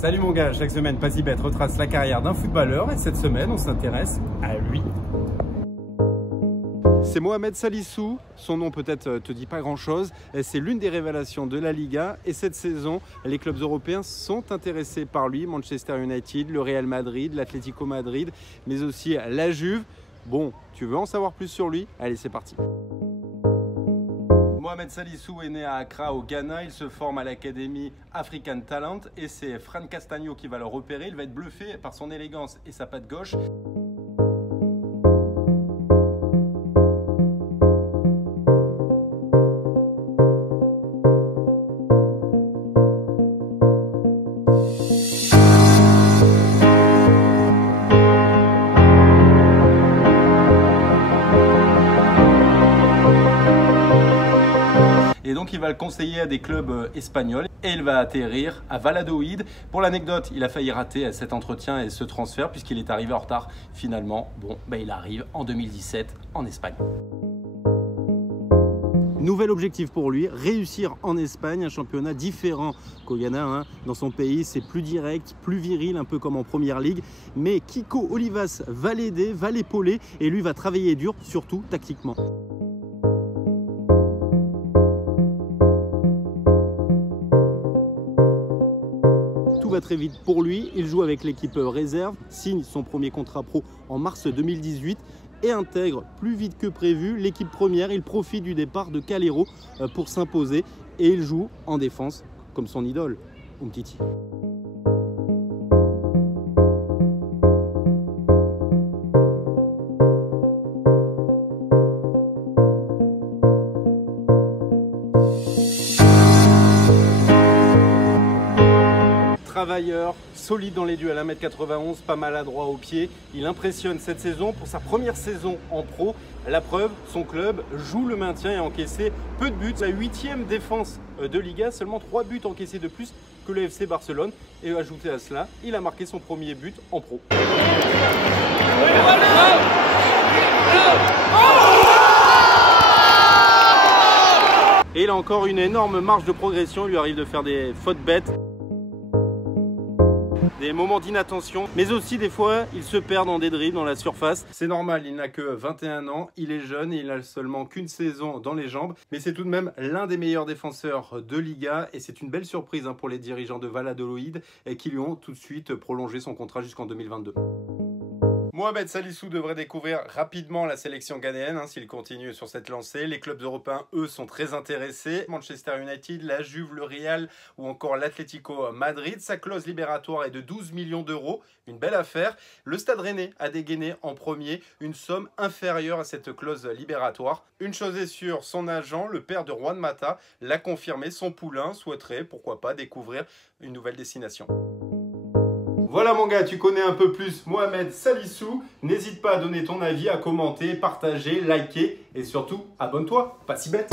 Salut mon gars, chaque semaine Pasibet retrace la carrière d'un footballeur et cette semaine on s'intéresse à lui. C'est Mohamed Salisu, son nom peut-être te dit pas grand chose, c'est l'une des révélations de la Liga et cette saison les clubs européens sont intéressés par lui, Manchester United, le Real Madrid, l'Atlético Madrid, mais aussi la Juve. Bon, tu veux en savoir plus sur lui? Allez, c'est parti. Mohamed Salisu est né à Accra au Ghana, il se forme à l'académie African Talent et c'est Fran Castagno qui va le repérer. Il va être bluffé par son élégance et sa patte gauche. Et donc il va le conseiller à des clubs espagnols et il va atterrir à Valladolid. Pour l'anecdote, il a failli rater cet entretien et ce transfert puisqu'il est arrivé en retard. Finalement, il arrive en 2017 en Espagne. Nouvel objectif pour lui, réussir en Espagne, un championnat différent qu'au Ghana. Dans son pays, c'est plus direct, plus viril, un peu comme en Première Ligue. Mais Kiko Olivas va l'aider, va l'épauler et lui va travailler dur, surtout tactiquement. Va très vite pour lui, il joue avec l'équipe réserve, signe son premier contrat pro en mars 2018 et intègre plus vite que prévu l'équipe première. Il profite du départ de Calero pour s'imposer et il joue en défense comme son idole, Umtiti. Travailleur, solide dans les duels, 1m91, pas maladroit au pied. Il impressionne cette saison pour sa première saison en pro. La preuve, son club joue le maintien et a encaissé peu de buts. La 8e défense de Liga, seulement 3 buts encaissés de plus que le FC Barcelone. Et ajouté à cela, il a marqué son premier but en pro. Et il a encore une énorme marge de progression, il lui arrive de faire des fautes bêtes. Des moments d'inattention, mais aussi des fois il se perd dans des dribbles dans la surface. C'est normal, il n'a que 21 ans, il est jeune et il n'a seulement qu'une saison dans les jambes, mais c'est tout de même l'un des meilleurs défenseurs de Liga et c'est une belle surprise pour les dirigeants de Valladolid qui lui ont tout de suite prolongé son contrat jusqu'en 2022. Mohamed Salisu devrait découvrir rapidement la sélection ghanéenne s'il continue sur cette lancée. Les clubs européens, eux, sont très intéressés. Manchester United, la Juve, le Real ou encore l'Atlético Madrid. Sa clause libératoire est de 12 millions d'euros. Une belle affaire. Le Stade Rennais a dégainé en premier une somme inférieure à cette clause libératoire. Une chose est sûre, son agent, le père de Juan Mata, l'a confirmé. Son poulain souhaiterait, pourquoi pas, découvrir une nouvelle destination. Voilà mon gars, tu connais un peu plus Mohamed Salisu. N'hésite pas à donner ton avis, à commenter, partager, liker et surtout abonne-toi. Pasibet.